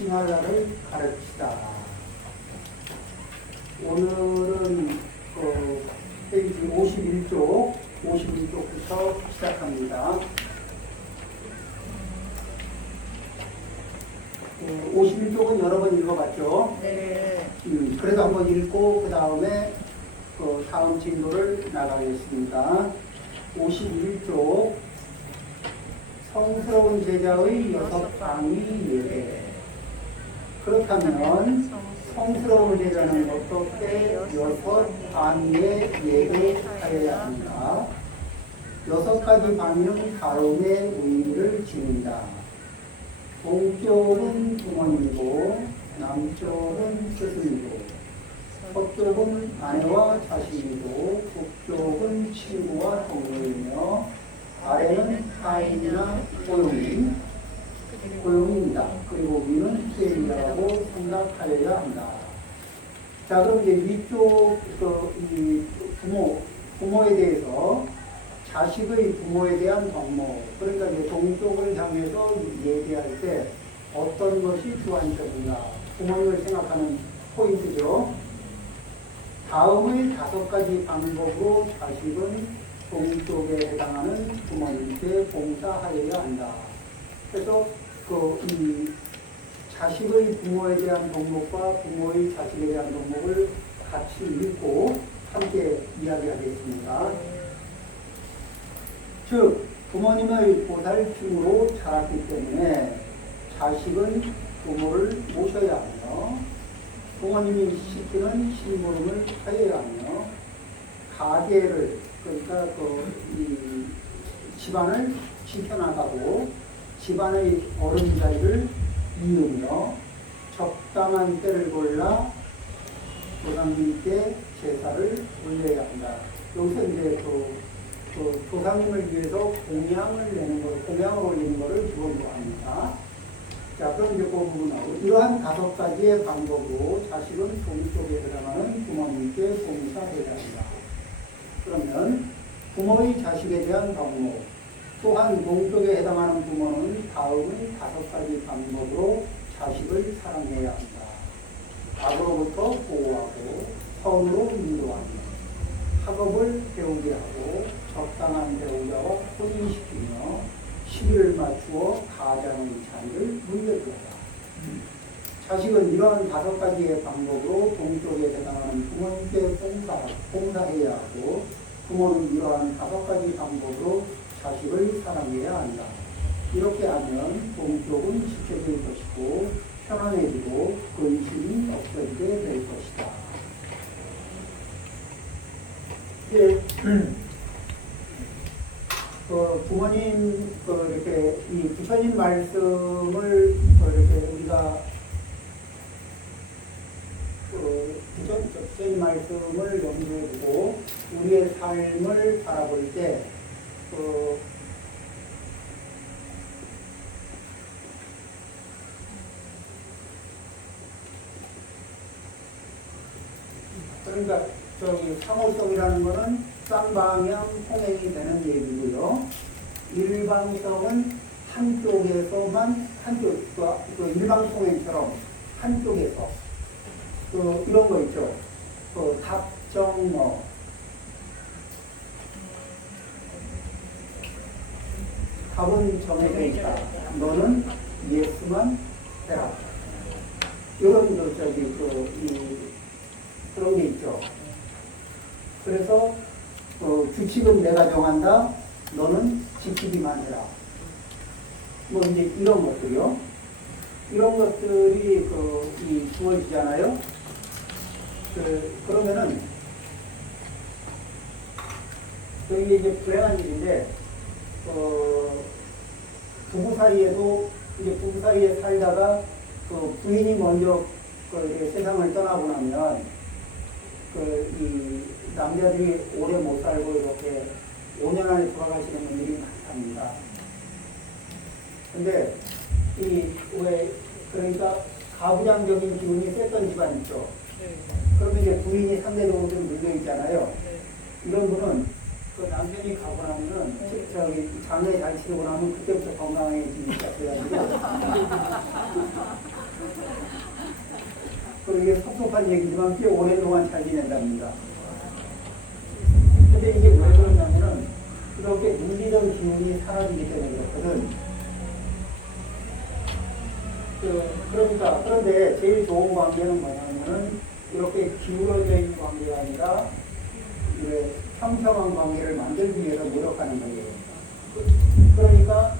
신화를 가르치다. 오늘은 페이지 51쪽부터 시작합니다. 51쪽은 여러 번 읽어봤죠? 네. 그래도 한번 읽고 그 다음에 다음 진도를 나가겠습니다. 51쪽 성스러운 제자의 6방위 예배. 그렇다면 성스러운 제자는 어떻게 6방위에 예배하여야 합니까? 6가지 방위는 다음의 의미를 지닌다. 동쪽은 부모님이고 남쪽은 스승이고 서쪽은 아내와 자식이고 북쪽은 친구와 동료이며 아래는 타인이나 고용입니다. 그리고 위는 세리라고 생각하여야 한다. 자, 그럼 이제 위쪽 이 부모에 대해서 자식의 부모에 대한 덕목, 그러니까 이제 동쪽을 향해서 얘기할 때 어떤 것이 주안점인가, 부모님을 생각하는 포인트죠. 다음의 5가지 방법으로 자식은 동쪽에 해당하는 부모님께 봉사하여야 한다. 그래서 이 자식의 부모에 대한 덕목과 부모의 자식에 대한 덕목을 같이 읽고 함께 이야기하겠습니다. 즉, 부모님의 보살핌으로 자랐기 때문에 자식은 부모를 모셔야 하며 부모님이 시키는 심부름을 하여야 하며 가계를, 그러니까 이 집안을 지켜나가고 집안의 어른 자리를 이으며 적당한 때를 골라 조상님께 제사를 올려야 한다. 여기서 이제 조상님을 위해서 공양을 내는 것, 공양을 올리는 것을 기본으로 합니다. 자, 그럼 이제 그 부분하고 이러한 5가지의 방법으로 자식은 동쪽에 해당하는 부모님께 봉사해야 한다. 그러면 부모의 자식에 대한 덕목, 또한 동쪽에 해당하는 부모는 다음의 5가지 방법으로 자식을 사랑해야 한다. 악으로부터 보호하고 선으로 인도하며 학업을 배우게 하고 적당한 배우자와 혼인시키며 시기를 맞추어 가장의 자리를 물려주어라. 자식은 이러한 5가지의 방법으로 동쪽에 해당하는 부모님께 봉사해야 하고 부모는 이러한 5가지 방법으로 자식을 사랑해야 한다. 이렇게 하면 동쪽은 지켜질 것이고 편안해지고 근심이 없어지게 될 것이다. 부모님 이렇게 이 부처님 말씀을 이렇게 우리가 부처님 말씀을 염두에 두고 우리의 삶을 바라볼 때 그러니까 상호성이라는 것은 쌍방향 통행이 되는 얘기고요. 일방성은 한쪽에서만, 일방통행처럼 한쪽에서 이런 거 있죠. 답정너, 답은 정해져 있다. 너는 예스만 해라. 이런 그런 게 있죠. 그래서 규칙은 내가 정한다. 너는 지키기만 해라. 뭐 이제 이런 것들이요. 이런 것들이 주어지잖아요. 그러면은 이게 이제 불행한 일인데 부부 사이에 살다가 부인이 먼저 세상을 떠나고 나면 이 남자들이 오래 못 살고 이렇게 5년 안에 돌아가시는 분들이 많답니다. 근데 그러니까 가부장적인 기운이 셌던 집안 있죠. 그러면 이제 부인이 상대적으로 좀 물려 있잖아요. 이런 분은 남편이 가고 나면은 장례 잘 치르고 나면 그때부터 건강해지니까 그래가지고 이게 섭섭한 얘기지만 꽤 오랫동안 잘 지낸답니다. 근데 이게 왜 그러냐면은 그렇게 눌리던 기운이 사라지기 때문에 그렇거든. 그런데 제일 좋은 관계는 뭐냐면은 이렇게 기울어져 있는 관계가 아니라 평평한 관계를 만들기 위해서 노력하는 거예요. 그러니까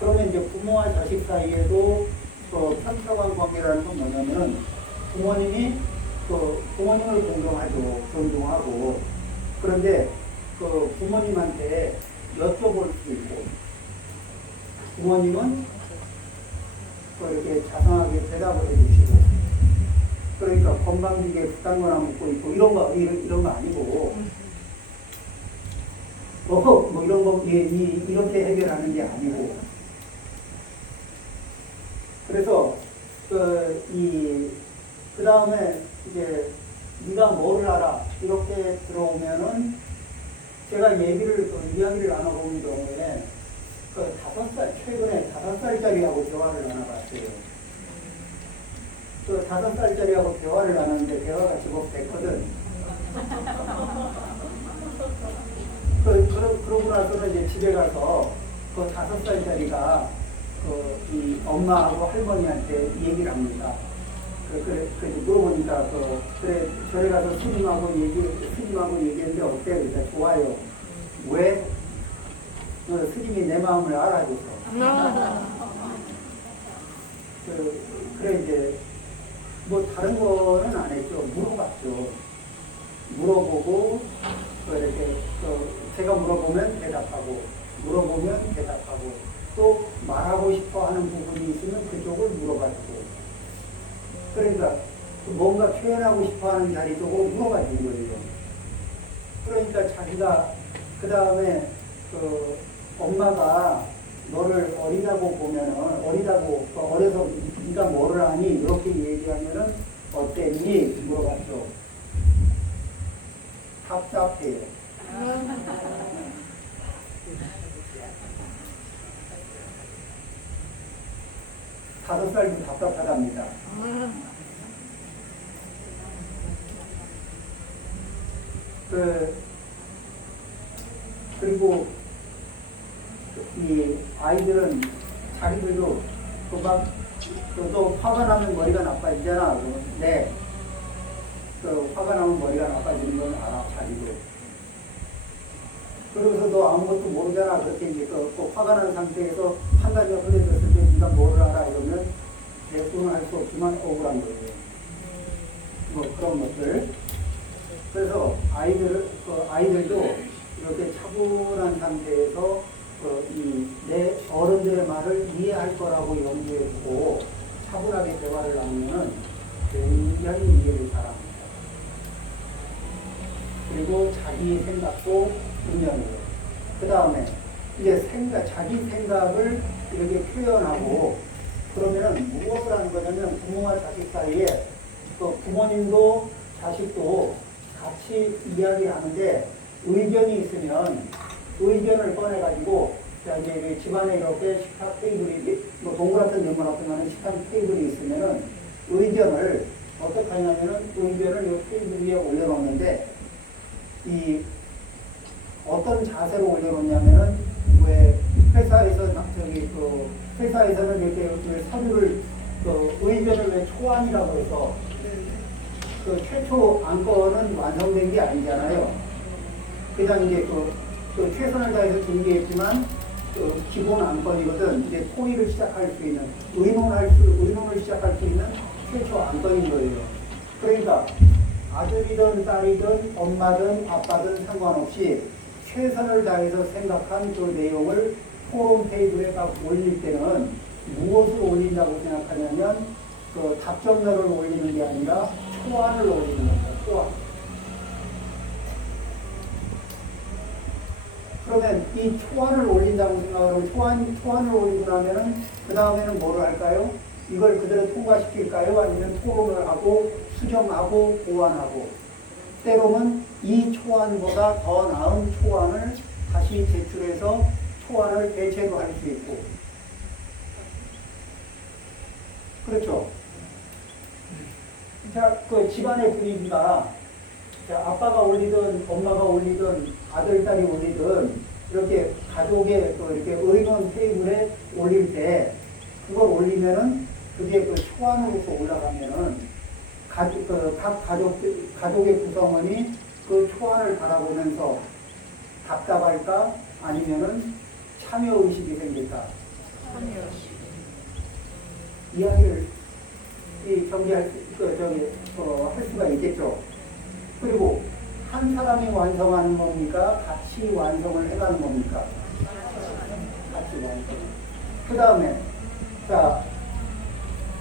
그러면 이제 부모와 자식 사이에도 평평한 관계라는 건 뭐냐면은 부모님이 부모님을 공경하고 존중하고 그런데 부모님한테 여쭤볼 수 있고 부모님은 이렇게 자상하게 대답을 해주시고 그러니까 건방지게 그딴 거나 묻고 있고 이런 거 아니고 뭐 이런 거 이렇게 해결하는 게 아니고 그래서 그 다음에 이제 네가 뭐를 알아 이렇게 들어오면은 제가 이야기를 나눠보는 경우에 최근에 5살짜리하고 대화를 나눠봤어요. 5살짜리하고 대화를 나눴는데 대화가 제법 됐거든. 그러고 나서는 이제 집에 가서 5살짜리가 이 엄마하고 할머니한테 얘기를 합니다. 물어보니까 그래 저래 가서 스님하고 얘기했는데 어때? 그러니까 좋아요. 왜? 스님이 내 마음을 알아줘서. 그래 이제 뭐 다른 거는 안 했죠. 물어봤죠. 물어보고 이렇게 제가 물어보면 대답하고 또 말하고 싶어하는 부분이 있으면 그쪽을 물어봤고 그러니까 뭔가 표현하고 싶어하는 자리 쪽으로 물어봐준 거예요. 그러니까 자기가 그 다음에 엄마가 너를 어리다고 보면은 어려서 네가 뭐를 아니 이렇게 얘기하면은 어땠니 물어봤죠. 답답해요. 5살도 답답하답니다. 그리고 이 아이들은 자기들도 또 화가 나면 머리가 나빠지잖아. 네. 화가 나면 머리가 나빠지는 건 알아, 자기들. 그러면서 너 아무것도 모르잖아. 그렇게 이제 화가 난 상태에서 한 가지가 흘려졌을 때 네가 뭐를 알아? 이러면 대꾸는 할 수 없지만 억울한 거예요. 뭐 그런 것들. 그래서 아이들도 이렇게 차분한 상태에서 내 어른들의 말을 이해할 거라고 염두에 두고 차분하게 대화를 나누면 굉장히 이해를 잘합니다. 그리고 자기 생각도 분명해요. 그 다음에 이제 자기 생각을 이렇게 표현하고 그러면은 무엇을 하는 거냐면 부모와 자식 사이에 부모님도 자식도 같이 이야기하는데 의견이 있으면 의견을 꺼내가지고 이제 집안에 이렇게 식탁 테이블이 뭐 동그랗든 네모나든 식탁 테이블이 있으면은 의견을 어떻게 하냐면은 의견을 이 테이블 위에 올려놓는데 이 어떤 자세로 올려놓냐면은 왜 회사에서는 이렇게 서류를 의견을 왜 초안이라고 해서 최초 안건은 완성된 게 아니잖아요. 그냥 이제 최선을 다해서 준비했지만 기본 안건이거든. 이제 토의를 시작할 수 있는 의논을 시작할 수 있는 최초 안건인 거예요. 그러니까 아들이든 딸이든 엄마든 아빠든 상관없이 최선을 다해서 생각한 그 내용을 토론 테이블에 딱 올릴 때는 무엇을 올린다고 생각하냐면 답정너를 올리는 게 아니라 초안을 올리는 겁니다. 초안. 그러면 이 초안을 올린다고 생각하면 초안을 올리고 나면은 그 다음에는 뭐를 할까요? 이걸 그대로 통과시킬까요? 아니면 토론을 하고 수정하고 보완하고 때로는 이 초안보다 더 나은 초안을 다시 제출해서 초안을 대체로 할 수 있고 그렇죠? 자, 그 집안의 분위기가 자, 아빠가 올리든 엄마가 올리든 아들, 딸이 올리든 이렇게 가족의 그 이렇게 의논 테이블에 올릴 때 그걸 올리면은 그게 그 초안으로서 올라가면은 각 가족의 구성원이 그 초안을 바라보면서 답답할까 아니면은 참여의식이 생길까? 참여의식. 이야기를 정리할 할 수가 있겠죠. 그리고 한 사람이 완성하는 겁니까? 같이 완성을 해가는 겁니까? 같이 완성. 그 다음에 자,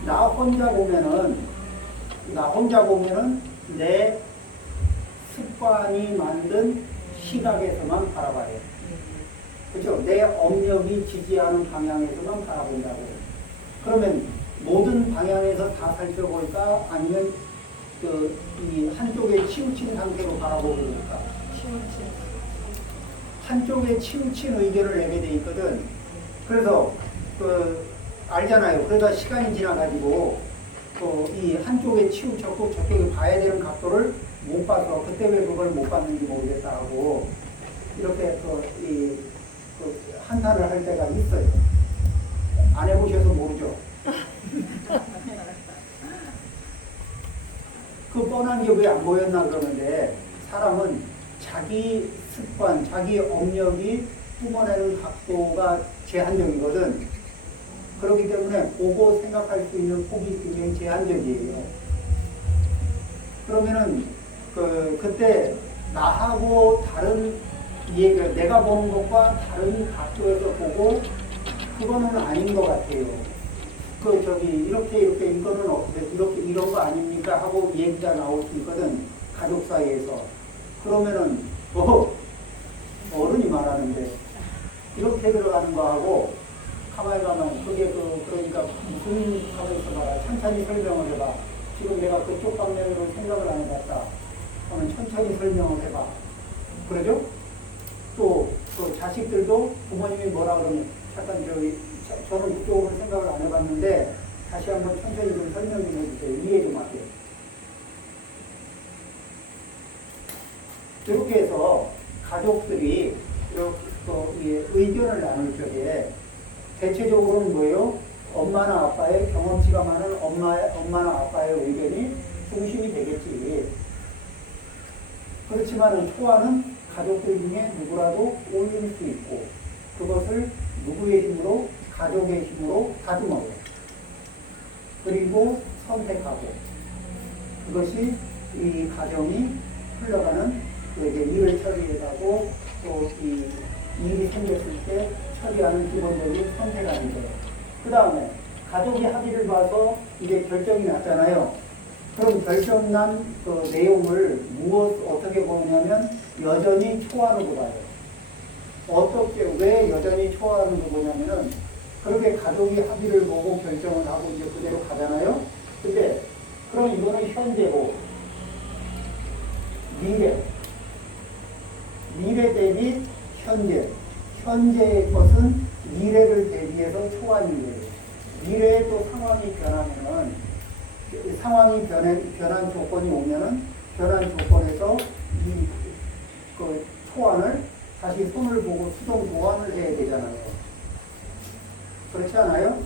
나 혼자 보면은 내 습관이 만든 시각에서만 바라봐요. 그렇죠? 내 업력이 지지하는 방향에서만 바라본다고. 그러면 모든 방향에서 다 살펴볼까? 아니면 이 한쪽에 치우친 상태로 바라보고 볼까? 치우친. 한쪽에 치우친 의견을 내게 돼 있거든. 그래서 알잖아요. 그러다 시간이 지나가지고 이 한쪽에 치우쳤고 저쪽에 봐야 되는 각도를 못 봐서 그때 왜 그걸 못 봤는지 모르겠다 하고 이렇게 한탄을 할 때가 있어요. 안 해보셔서 모르죠. 그 뻔한 게 왜 안 보였나 그러는데 사람은 자기 습관, 자기 업력이 뿜어내는 각도가 제한적이거든. 그렇기 때문에 보고 생각할 수 있는 폭이 굉장히 제한적이에요. 그러면은 그때 나하고 다른 내가 보는 것과 다른 각도에서 보고 그거는 아닌 것 같아요. 이렇게 이거는 이렇게 이런 거 아닙니까 하고 얘기가 나올 수 있거든. 가족 사이에서. 그러면은 어른이 말하는데 이렇게 들어가는 거하고 가만히 가면 그게 그러니까 무슨 가만히 있어봐. 천천히 설명을 해봐. 지금 내가 그쪽 방면으로 생각을 안 해봤다. 그러면 천천히 설명을 해봐. 그러죠? 또 자식들도 부모님이 뭐라 그러면 잠깐 저는 그쪽으로 생각을 안 해봤는데 다시 한번 천천히 좀 설명 좀 해주세요. 이해 좀 할게요. 이렇게 해서 가족들이 이렇게 의견을 나눌 적에 대체적으로는 뭐예요? 엄마나 아빠의 경험치가 많은 엄마나 아빠의 의견이 중심이 되겠지. 그렇지만 초안은 가족들 중에 누구라도 올릴 수 있고 그것을 누구의 힘으로? 가족의 힘으로 다듬어요. 그리고 선택하고 그것이 이 가정이 흘러가는 일을 처리해가고 또 이 일이 생겼을 때 처리하는 기본적인 선택안이 돼요. 그 다음에 가족이 합의를 봐서 이게 결정이 났잖아요. 그럼 결정난 내용을 어떻게 보냐면 여전히 초안으로 봐요. 왜 여전히 초안으로 보냐면은 그렇게 가족이 합의를 보고 결정을 하고 이제 그대로 가잖아요. 근데 그럼 이거는 현재고 미래 대비 현재의 것은 미래를 대비해서 초안인 거예요. 미래에 또 상황이 변하면은 상황이 변한 조건이 오면은 변한 조건에서 그 초안을 다시 손을 보고 수동 보완을 해야 되잖아요. 그렇지 않아요?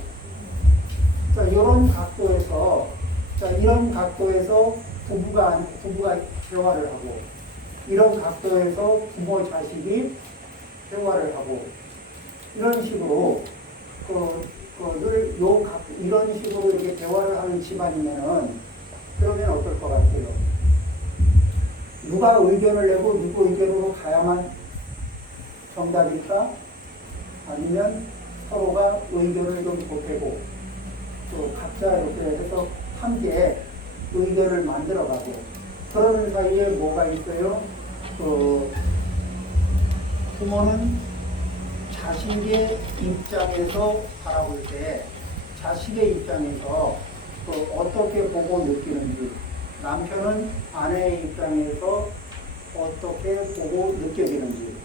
자, 이런 각도에서 부부가 대화를 하고, 이런 각도에서 부모 자식이 대화를 하고, 이런 식으로 이런 식으로 이렇게 대화를 하는 집안이면은 그러면 어떨 것 같아요? 누가 의견을 내고 누구 의견으로 가야만 정답일까? 아니면 서로가 의견을 좀 보태고 또 각자 이렇게 해서 함께 의견을 만들어가고 그러는 사이에 뭐가 있어요? 부모는 자식의 입장에서 바라볼 때 자식의 입장에서 어떻게 보고 느끼는지, 남편은 아내의 입장에서 어떻게 보고 느껴지는지,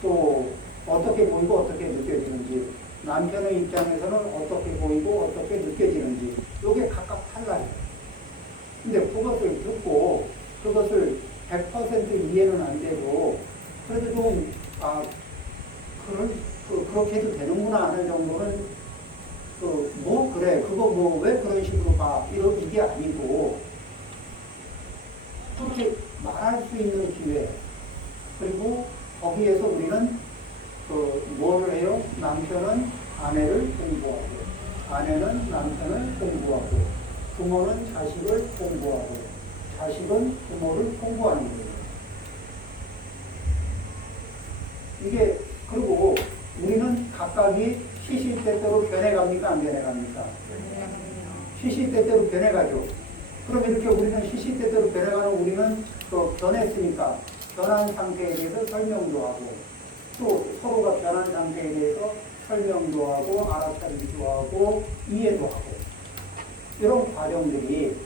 또 어떻게 보이고 어떻게 느껴지는지, 남편의 입장에서는 어떻게 보이고 어떻게 느껴지는지, 이게 각각 달라요. 근데 그것을 듣고 그것을 100% 이해는 안 돼도 그래도 좀, 그렇게 해도 되는구나 하는 정도는, 그래, 그거 뭐, 왜 그런 식으로 봐. 이게 아니고, 그렇게 말할 수 있는 기회. 그리고 거기에서 우리는, 뭐를 해요? 남편은 아내를 공부하고, 아내는 남편을 공부하고, 부모는 자식을 공부하고, 자식은 부모를 공부하는 거예요. 이게, 그리고 우리는 각각이 시시때때로 변해갑니까? 안 변해갑니까? 시시때때로 변해가죠. 그럼 이렇게 우리는 시시때때로 변해가는 우리는 변했으니까 변한 상태에 대해서 설명도 하고 또 서로가 변한 상태에 대해서 설명도 하고 알아차리기도 하고 이해도 하고 이런 과정들이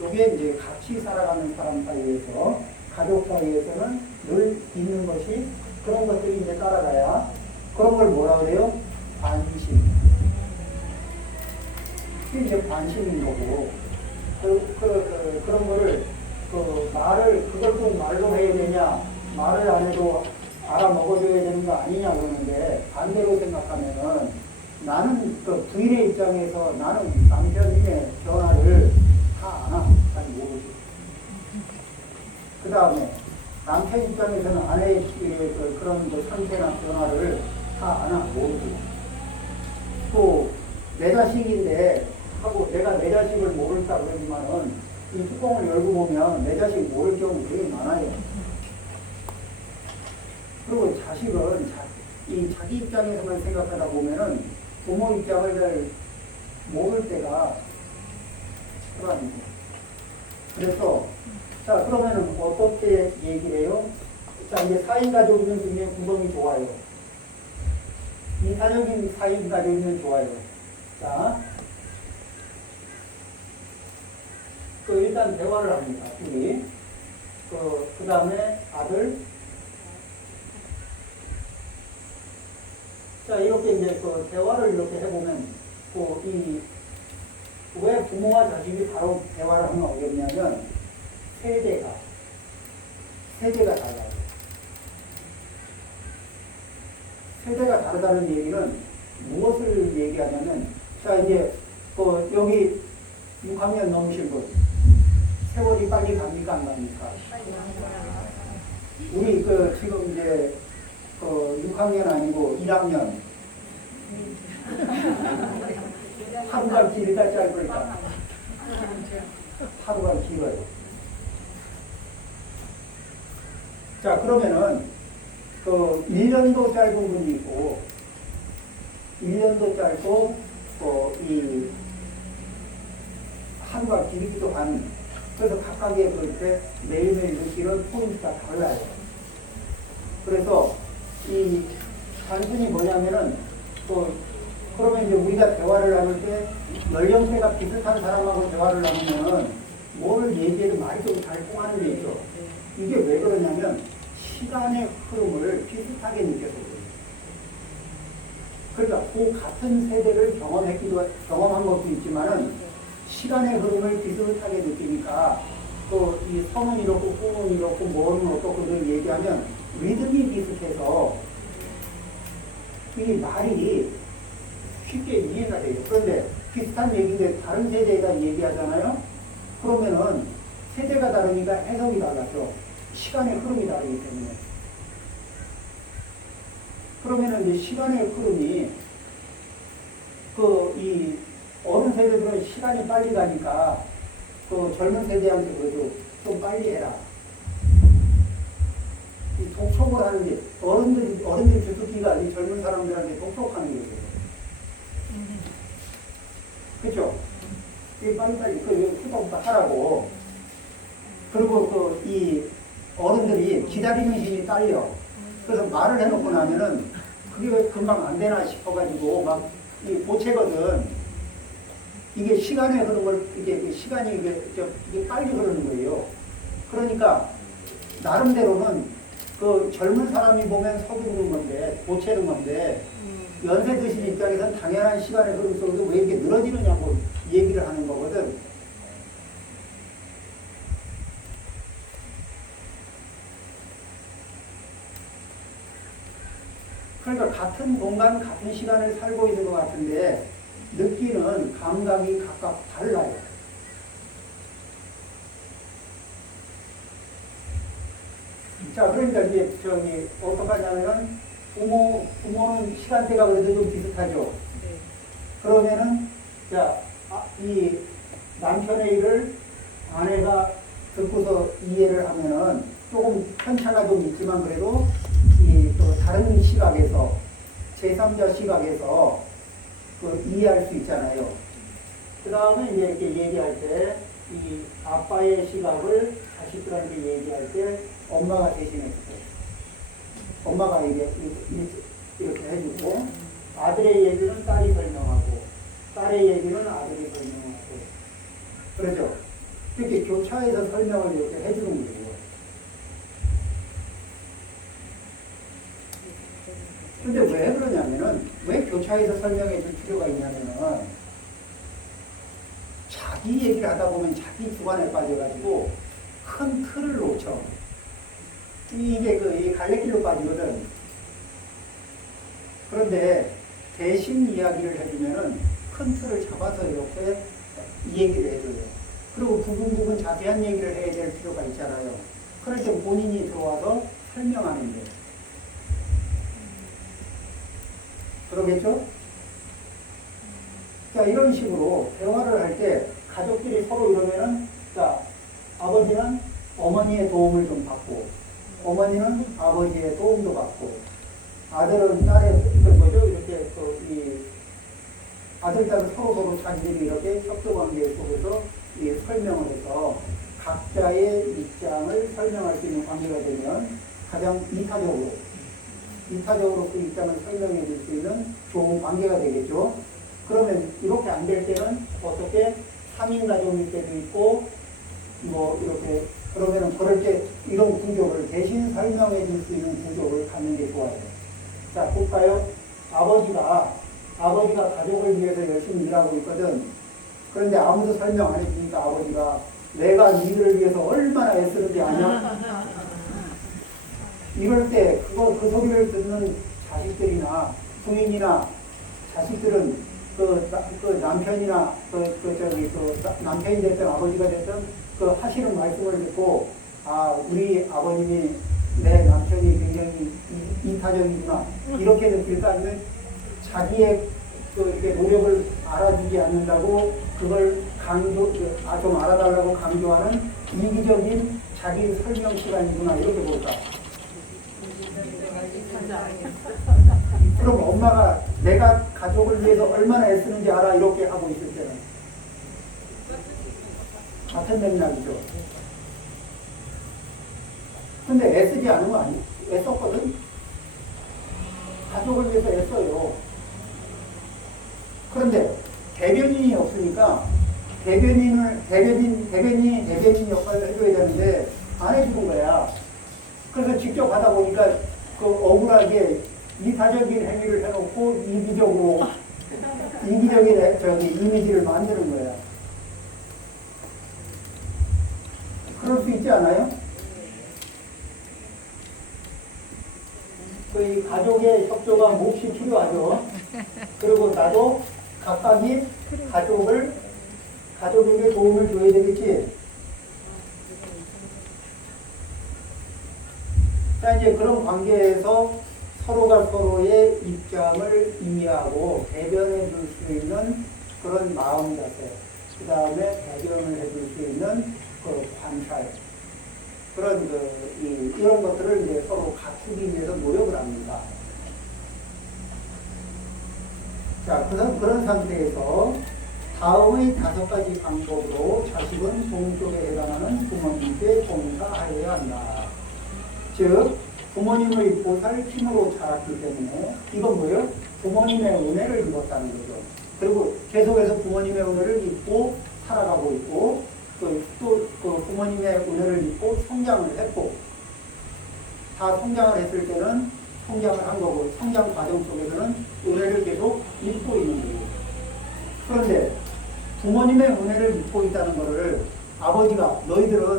이게 이제 같이 살아가는 사람 사이에서 가족 사이에서는 늘 있는 것이 그런 것들이 이제 따라가야 그런 걸 뭐라 그래요? 관심. 이게 이제 관심인 거고 그런 거를 그걸 꼭 말로 해야 되냐 말을 안 해도 알아먹어줘야 되는 거 아니냐 그러는데 반대로 생각하면은 나는 부인의 입장에서 나는 남편의 변화를 다 아나 잘 모르지. 그 다음에 남편 입장에서는 아내의 그런 상태나 변화를 다 아나 모르지. 또 내 자식인데 하고 내가 내 자식을 모를까 그러지만은 이 뚜껑을 열고 보면 내 자식 모를 경우 되게 많아요. 그리고 자식은 자기 입장에서만 생각하다 보면은 부모 입장을 잘 모를 때가 많아요. 그래서 자 그러면은 어떻게 얘기를 해요? 자 이제 4인 가족이면 굉장히 구성이 좋아요. 이사적인 4인 가족이면 좋아요. 자, 일단 대화를 합니다. 둘이. 그 다음에 아들. 자, 이렇게 이제 대화를 이렇게 해보면, 왜 부모와 자식이 바로 대화를 하면 어렵냐면, 세대가 달라요. 세대가 다르다는 얘기는 무엇을 얘기하냐면, 자, 이제, 여기 6학년 넘으신 분, 세월이 빨리 갑니까, 안 갑니까? 우리 지금 이제 6학년 아니고 1학년 하루가 길다 짧을까? 하루가 길어요. 자 그러면은 1년도 짧은 분이 있고 1년도 짧고 이 하루가 길기도 한 그래서 각각의 그렇게 매일매일 느끼는 포인트가 달라요. 그래서 이 단순히 뭐냐면은 그러면 이제 우리가 대화를 나눌 때 연령대가 비슷한 사람하고 대화를 나누면은 뭐를 얘기해도 말이 좀 잘 통하는 게 있죠. 이게 왜 그러냐면 시간의 흐름을 비슷하게 느껴서 그래요. 그러니까 그 같은 세대를 경험한 것도 있지만은 시간의 흐름을 비슷하게 느끼니까 또 이 선은 이렇고 꿈은 이렇고 뭐는 어떻고 그걸 얘기하면 리듬이 비슷해서 이 말이 쉽게 이해가 돼요. 그런데 비슷한 얘기인데 다른 세대가 얘기하잖아요. 그러면은 세대가 다르니까 해석이 달라져. 시간의 흐름이 다르기 때문에. 그러면은 이제 시간의 흐름이 이 어른 세대들은 시간이 빨리 가니까 젊은 세대한테 그래도 좀 빨리 해라. 이 독촉을 하는 게 어른들이 주특기가 아닌 젊은 사람들한테 독촉하는 거예요. 그렇죠? 이게 빨리빨리 후다후다 하라고. 그리고 이 어른들이 기다리는 힘이 딸려. 그래서 말을 해놓고 나면은 그게 왜 금방 안 되나 싶어가지고 막 이 고체거든. 이게 시간의 흐름을 시간이 이게 빨리 흐르는 거예요. 그러니까 나름대로는 젊은 사람이 보면 서두르는 건데 고체는 건데 연세 드신 입장에서는 당연한 시간의 흐름 속에서 왜 이렇게 늘어지느냐고 얘기를 하는 거거든. 그러니까 같은 공간, 같은 시간을 살고 있는 것 같은데 느끼는 감각이 각각 달라요. 자, 그러니까 이제 어떻게 하냐면은 부모는 시간대가 그래도 좀 비슷하죠. 네. 그러면은 자, 이 남편의 일을 아내가 듣고서 이해를 하면은 조금 편차가 좀 있지만 그래도 이 또 다른 시각에서 제3자 시각에서 그 이해할 수 있잖아요. 그 다음에 이제 이렇게 얘기할 때 이 아빠의 시각을 자식들한테 얘기할 때 엄마가 대신해주고 엄마가 이렇게 해주고 아들의 얘기는 딸이 설명하고 딸의 얘기는 아들이 설명하고 그러죠. 이렇게 교차해서 설명을 이렇게 해주는 거예요. 근데 왜 그러냐면은 왜 교차해서 설명해 줄 필요가 있냐면은 자기 얘기를 하다 보면 자기 주관에 빠져가지고 큰 틀을 놓쳐. 이게 이 갈래길로 빠지거든. 그런데 대신 이야기를 해주면은 큰 틀을 잡아서 이렇게 이 얘기를 해줘요. 그리고 부분 자세한 얘기를 해야 될 필요가 있잖아요. 그럴 때 본인이 들어와서 설명하는 거예요. 그러겠죠? 자, 이런 식으로 대화를 할 때 가족끼리 서로 이러면은, 자, 아버지는 어머니의 도움을 좀 받고, 어머니는 아버지의 도움도 받고, 아들은 딸의, 이렇게 이 아들, 딸은 서로 자기들이 이렇게 협조관계 속에서 이 설명을 해서 각자의 입장을 설명할 수 있는 관계가 되면 가장 이타적으로 그 입장을 설명해 줄 수 있는 좋은 관계가 되겠죠. 그러면 이렇게 안 될 때는 어떻게 3인 가족일 때도 있고 뭐 이렇게 그러면은 그럴 때 이런 구조를 대신 설명해 줄 수 있는 구조를 갖는 게 좋아요. 자, 볼까요? 아버지가 가족을 위해서 열심히 일하고 있거든. 그런데 아무도 설명 안 해주니까 아버지가 내가 니들을 위해서 얼마나 애쓰는지 아냐? 이럴 때 그 소리를 듣는 자식들이나 부인이나 자식들은 그 남편이나 남편이 됐든 아버지가 됐든 그 하시는 말씀을 듣고 우리 아버님이 내 남편이 굉장히 이타적이구나 이렇게 느낄까 아니면 자기의 이렇게 노력을 알아주지 않는다고 그걸 좀 알아달라고 강조하는 이기적인 자기 설명 시간이구나 이렇게 볼까? 그럼 엄마가 내가 가족을 위해서 얼마나 애쓰는지 알아 이렇게 하고 있을 때는 같은 맥락이죠. 근데 애쓰지 않은 거 아니? 애썼거든? 가족을 위해서 애써요. 그런데 대변인이 없으니까 대변인 역할을 해줘야 되는데 안 해주는 거야. 그래서 직접 하다 보니까 그 억울하게 이타적인 행위를 해놓고 이기적인 이미지를 만드는 거야. 그럴 수 있지 않아요? 이 가족의 협조가 몹시 필요하죠. 그리고 나도 각각이 가족에게 도움을 줘야 되겠지. 자, 이제 그런 관계에서 서로가 서로의 입장을 이해하고 대변해 줄 수 있는 그런 마음 자세, 그 다음에 대변을 해 줄 수 있는 그 관찰, 그런 이런 것들을 이제 서로 갖추기 위해서 노력을 합니다. 자, 그런 상태에서 다음의 5가지 방법으로 자식은 동쪽에 해당하는 부모님께 봉사하여야 한다. 즉, 부모님의 보살 힘으로 자랐기 때문에 이건 뭐예요? 부모님의 은혜를 입었다는 거죠. 그리고 계속해서 부모님의 은혜를 입고 살아가고 있고 또 그 부모님의 은혜를 입고 성장을 했고 다 성장을 했을 때는 성장을 한 거고 성장 과정 속에서는 은혜를 계속 입고 있는 거예요. 그런데 부모님의 은혜를 입고 있다는 것을 아버지가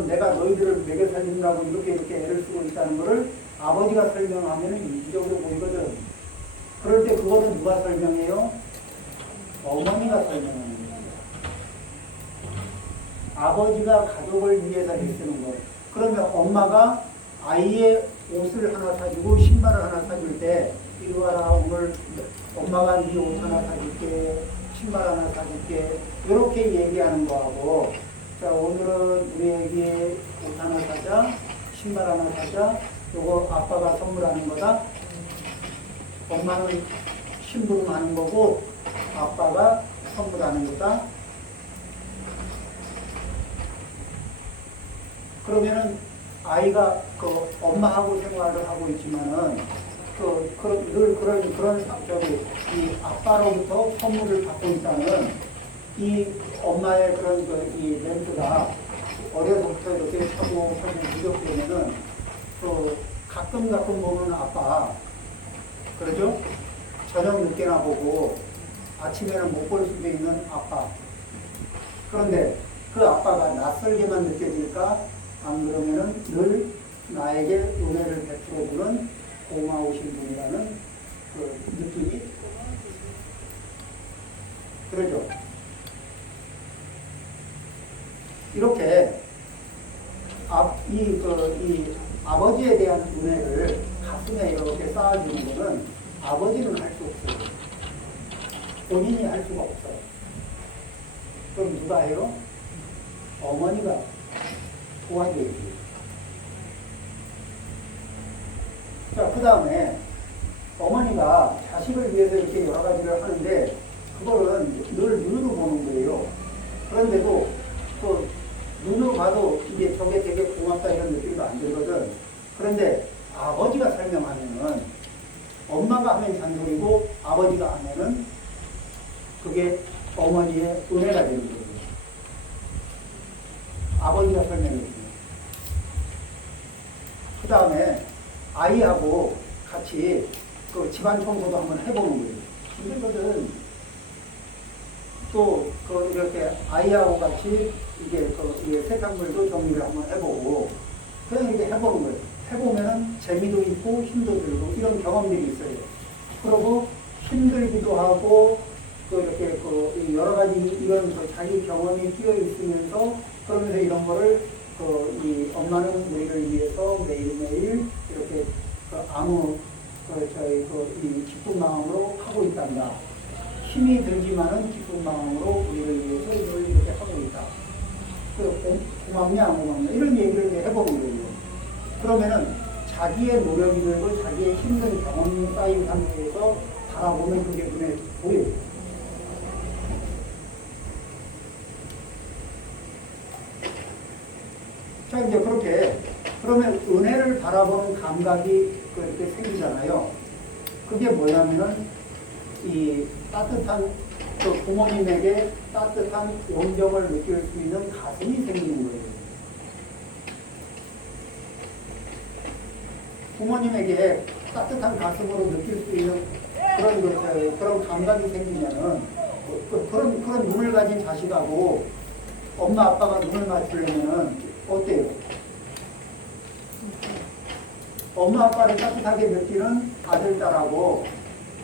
내가 너희들을 먹여 살린다고 이렇게 애를 쓰고 있다는 것을 아버지가 설명하면 이기적으로 보이거든. 그럴 때 그거는 누가 설명해요? 어머니가 설명하는 거예요. 아버지가 가족을 위해서 애쓰는 거예요. 그러면 엄마가 아이의 옷을 하나 사주고 신발을 하나 사줄 때 이리 와라, 오늘 엄마가 네 옷 하나 사줄게, 신발 하나 사줄게, 이렇게 얘기하는 거하고, 자, 오늘은 우리 애기의 옷 하나 사자, 신발 하나 사자, 요거 아빠가 선물하는 거다. 엄마는 심부름하는 거고 아빠가 선물하는 거다. 그러면은 아이가 그 엄마하고 생활을 하고 있지만은 그런 저기 이 아빠로부터 선물을 받고 있다는 이 엄마의 그런 이 멘트가 어려서부터 이렇게 차곡차곡 누적되면은 가끔 보면 아빠, 그러죠? 저녁 늦게나 보고 아침에는 못 볼 수도 있는 아빠. 그런데 그 아빠가 낯설게만 느껴질까? 안 그러면은 늘 나에게 은혜를 베풀어주는 고마우신 분이라는 그 느낌이, 그러죠? 이렇게 이 아버지에 대한 은혜를 가슴에 이렇게 쌓아주는 것은 아버지는 할 수 없어요. 본인이 할 수가 없어요. 그럼 누가 해요? 어머니가 도와줘야지. 자, 그 다음에 어머니가 자식을 위해서 이렇게 여러 가지를 하는데 그거는 늘 눈으로 보는 거예요. 그런데도 또 눈으로 봐도 이게 저게 되게 고맙다 이런 느낌도 안 들거든. 그런데 아버지가 설명하면은 엄마가 하면 잔소리고 아버지가 하면은 그게 어머니의 은혜가 되는 거예요. 아버지가 설명해주세요. 그 다음에 아이하고 같이 그 집안 청소도 한번 해보는 거예요. 힘들거든. 또 이렇게 아이하고 같이 이게 세탁물도 정리를 한번 해보고 그냥 이렇게 해보는 거예요. 해보면은 재미도 있고 힘도 들고 이런 경험들이 있어요. 그리고 힘들기도 하고 이렇게 여러 가지 이런 자기 경험이 끼어 있으면서 그러면서 이런 거를 이 엄마는 우리를 위해서 매일매일 이렇게 이 기쁜 마음으로 하고 있단다. 힘이 들지만은 기쁜 마음으로 우리를 위해서 이걸 이렇게 하고 있다. 고맙냐 안 고맙냐 이런 얘기를 이제 해보는 거예요. 그러면은 자기의 노력이 들고 자기의 힘든 경험이 쌓인 상태에서 바라보면 그게 눈에 보여요. 자, 이제 그렇게 그러면 은혜를 바라보는 감각이 그렇게 생기잖아요. 그게 뭐냐면은 이 따뜻한 부모님에게 따뜻한 온정을 느낄 수 있는 가슴이 생기는 거예요. 부모님에게 따뜻한 가슴으로 느낄 수 있는 그런 감각이 생기면은 그런 눈을 가진 자식하고 엄마 아빠가 눈을 맞추려면은 어때요? 엄마 아빠를 따뜻하게 느끼는 아들 딸하고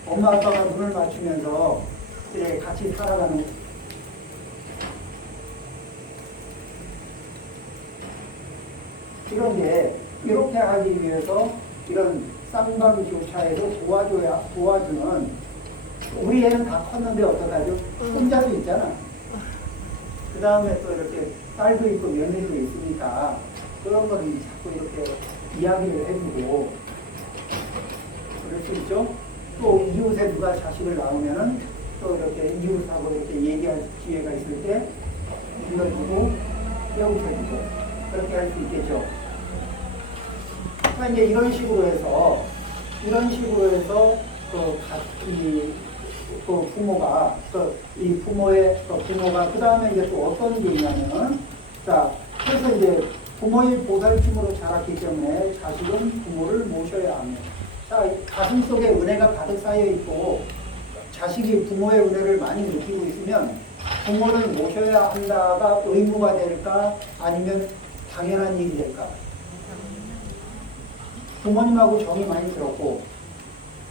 엄마 아빠가 눈을 맞추면서 같이 살아가는 이런 게 이렇게 하기 위해서 이런 쌍방교차에서 도와주는 우리 애는 다 컸는데 어떡하죠? 혼자도 있잖아. 그 다음에 또 이렇게 딸도 있고 며느리도 있으니까 그런 거는 자꾸 이렇게 이야기를 해주고 그럴 수 있죠. 또 이웃에 누가 자식을 낳으면은 또 이렇게 이웃하고 이렇게 얘기할 기회가 있을 때 불러주고 깨우쳐주고 그렇게 할 수 있겠죠. 이제 이런 식으로 해서 부모가 그 다음에 이제 또 어떤 게 있냐면은 자 그래서 이제 부모의 보살핌으로 자랐기 때문에 자식은 부모를 모셔야 합니다. 자 가슴 속에 은혜가 가득 쌓여 있고 자식이 부모의 은혜를 많이 느끼고 있으면 부모를 모셔야 한다가 의무가 될까 아니면 당연한 일이 될까? 부모님하고 정이 많이 들었고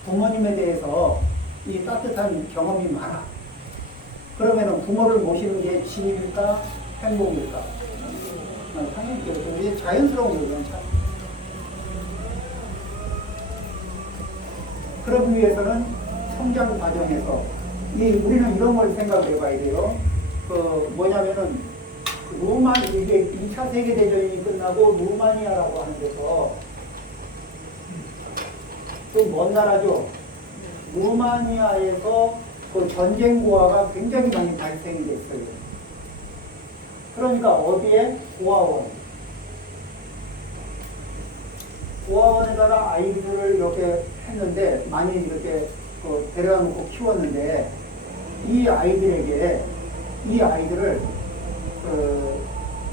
부모님에 대해서 이 따뜻한 경험이 많아. 그러면은 부모를 모시는 게 진일까 행복일까? 당연히 이게 자연스러운 거죠. 참. 그러기 위해서는 성장 과정에서 우리는 이런 걸 생각을 해봐야 돼요. 뭐냐면은 이게 2차 세계대전이 끝나고 루마니아라고 하는 데서 좀 먼 나라죠. 루마니아에서 그 전쟁 고아가 굉장히 많이 발생이 됐어요. 그러니까 어디에? 고아원에다가 아이들을 이렇게 했는데 많이 이렇게 데려다 놓고 키웠는데 이 아이들을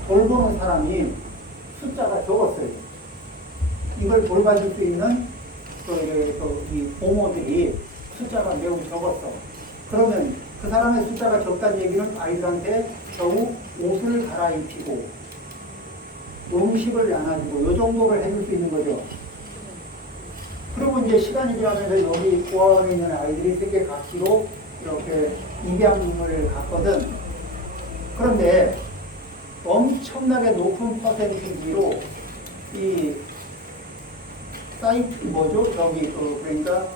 돌보는 사람이 숫자가 적었어요. 이걸 돌봐줄 수 있는 이 부모들이 숫자가 매우 적었어. 그러면 그 사람의 숫자가 적다는 얘기는 아이들한테 겨우 옷을 갈아입히고 음식을 나눠주고 이 정도를 해줄 수 있는 거죠. 그리고 이제 시간이 지나면서 여기 고아원에 있는 아이들이 세계 각지로 이렇게 입양을 갔거든. 그런데 엄청나게 높은 퍼센티지로 이 사이트 뭐죠? 저기 그러니까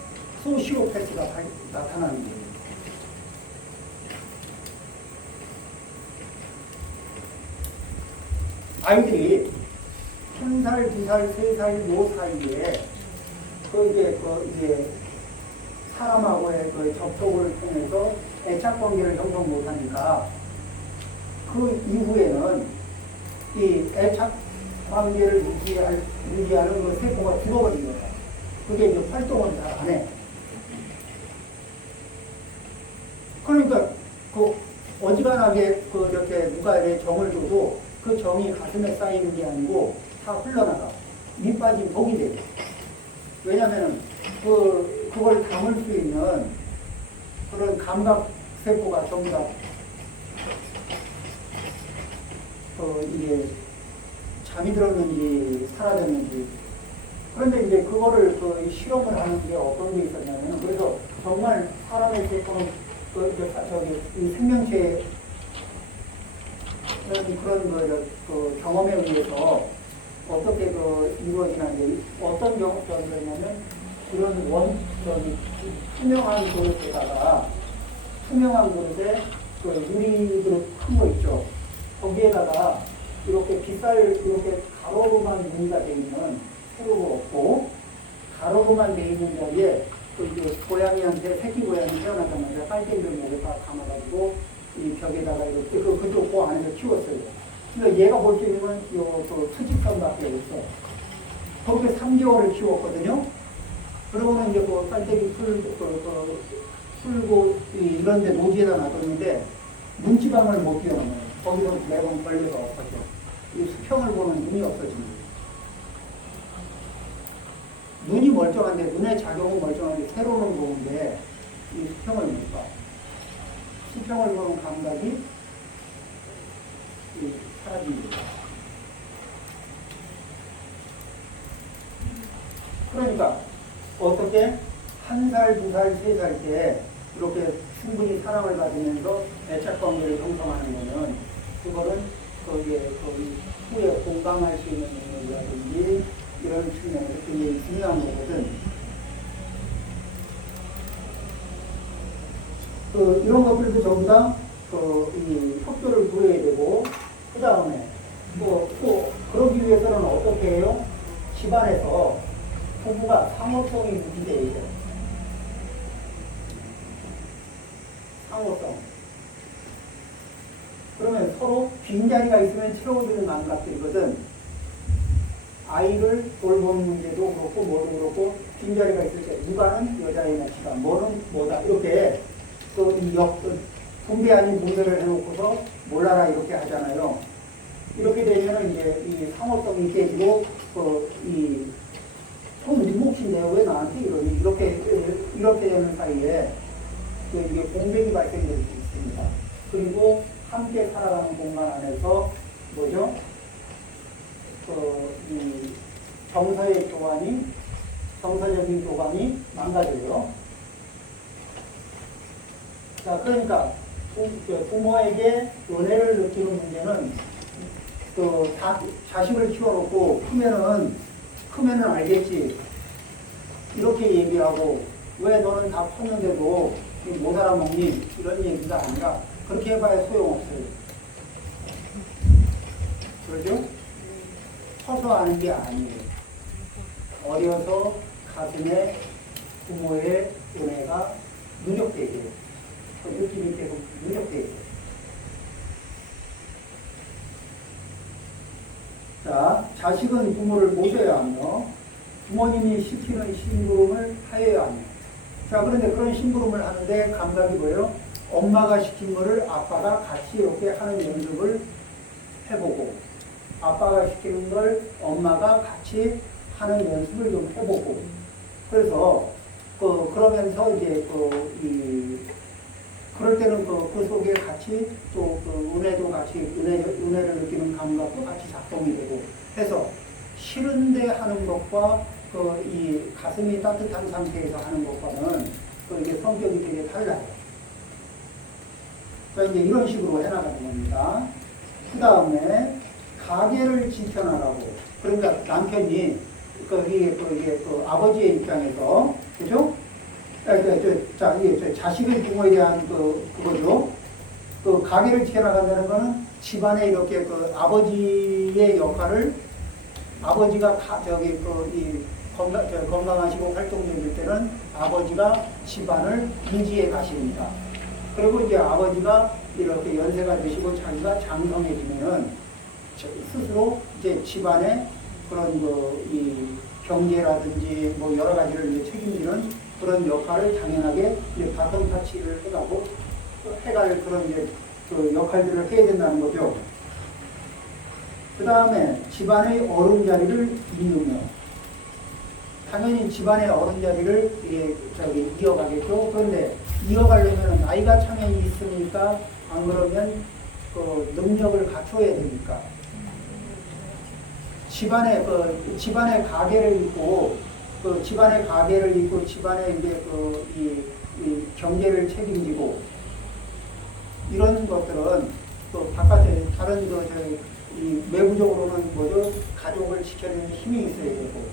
소시오패스가 나타나는 거예요. 아이들이 1살, 2살, 3살 요 사이에 이제 사람하고의 접촉을 통해서 애착 관계를 형성 못하니까 그 이후에는 이 애착 관계를 유지하는 그 세포가 죽어버린 거예요. 그게 이제 활동을 잘 안 해. 그러니까 어지간하게 이렇게 누가 이렇게 정을 줘도 그 정이 가슴에 쌓이는 게 아니고 다 흘러나가. 밑 빠진 독이 돼요. 왜냐면은 그걸 담을 수 있는 그런 감각 세포가 전부 다 이게 잠이 들었는지 사라졌는지. 그런데 이제 그거를 실험을 하는 게 어떤 게 있었냐면, 그래서 정말 사람의 세포는 이 생명체의 그런 경험에 의해서 어떻게 이루어지는지, 어떤 경우냐면 이런 투명한 그릇에 유리 그릇 큰 거 있죠. 거기에다가 이렇게 이렇게 가로로만 무늬가 되어 있는 세로로 없고 가로로만 되어 있는 자리에 고양이한테 새끼 고양이 태어났단 말이야. 빨대를 목에다 감아가지고 이 벽에다가 이렇게 그쪽 그 안에서 키웠어요. 그러니까 얘가 볼 수 있는 건 수직선밖에 없어. 거기에 3개월을 키웠거든요. 그러고는 이제 빨대기 풀고 이런 데 노지에다 놔뒀는데 문지방을 못 뛰어넘어요. 거기서 매번 걸려서 없어져. 이 수평을 보면 눈이 없어집니다. 눈이 멀쩡한데, 눈의 작용은 멀쩡한데 세로는 보는데 이 수평을 못 봐. 수평을 보는 감각이 사라집니다. 그러니까 어떻게 1살, 2살, 3살 때 이렇게 충분히 사랑을 받으면서 애착 관계를 형성하는 거는, 그거는 거기에 후에 공감할 수 있는 능력이라든지 이런 측면에서 굉장히 중요한 거거든. 이런 것들도 전부 다 이 협조를 구해야 되고, 그 다음에 또 그러기 위해서는 어떻게 해요? 집안에서 부부가 상호성이 문제예요. 상호성. 그러면 서로 빈자리가 있으면 채워주는 감각들이거든. 아이를 돌보는 문제도 그렇고 뭐도 그렇고, 빈자리가 있을 때 누가는 여자의 몫이다, 뭐는 뭐다, 이렇게 분배 아닌 분배를 해놓고서 몰라라 이렇게 하잖아요. 이렇게 되면 이제 이 상호성이 깨지고 네 몫인데 왜 나한테 이러니, 이렇게 되는 사이에 이게 공백이 발생될 수 있습니다. 그리고 함께 살아가는 공간 안에서 뭐죠? 이 정서의 교환이 정서적인 교감이 망가져요. 자, 그러니까 부모에게 은혜를 느끼는 문제는 자식을 키워놓고 크면은 알겠지. 이렇게 얘기하고 왜 너는 다 컸는데도 못 알아먹니? 이런 얘기가 아니라 그렇게 해봐야 소용없어요. 그러죠? 커서 아는 게 아니에요. 어려서 가슴에 부모의 은혜가 누적되게 돼요. 그 느낌이 계속 누적되게 돼요. 자, 자식은 부모를 모셔야 하며 부모님이 시키는 심부름을 하여야 하며. 자, 그런데 그런 심부름을 하는데 감각이 뭐예요? 엄마가 시킨 거를 아빠가 같이 이렇게 하는 연습을 해보고, 아빠가 시키는 걸 엄마가 같이 하는 연습을 좀 해보고. 그래서 그러면서 이제 그럴 때는 그 속에 같이 또 은혜도 같이 은혜를 느끼는 감각도 같이 작동이 되고 해서 싫은데 하는 것과 이 가슴이 따뜻한 상태에서 하는 것과는 이게 성격이 되게 달라요. 그러니까 이제 이런 식으로 해나가는 겁니다. 그 다음에 가계를 지켜나가고, 그러니까 남편이 이게 아버지의 입장에서, 그죠? 자, 이게 자식의 부모에 대한 그거죠. 가계를 지켜나간다는 거는 집안에 이렇게 아버지의 역할을, 아버지가 건강하시고 활동적일 때는 아버지가 집안을 유지해 가십니다. 그리고 이제 아버지가 이렇게 연세가 되시고 자기가 장성해지면은 스스로 이제 집안에 그런 이 경제라든지 뭐 여러 가지를 이제 책임지는 그런 역할을 당연하게 이제 바톤 타치를 해갈 그런 이제 역할들을 해야 된다는 거죠. 그 다음에 집안의 어른 자리를 이으며, 당연히 집안의 어른 자리를 이어가겠죠. 그런데 이어가려면 나이가 차면이 있으니까, 안 그러면 능력을 갖춰야 되니까. 집안의 가계를 잇고, 집안의 이제 이 경제를 책임지고, 이런 것들은 또 바깥에 다른 이 외부적으로는 뭐죠? 가족을 지켜내는 힘이 있어야 되고,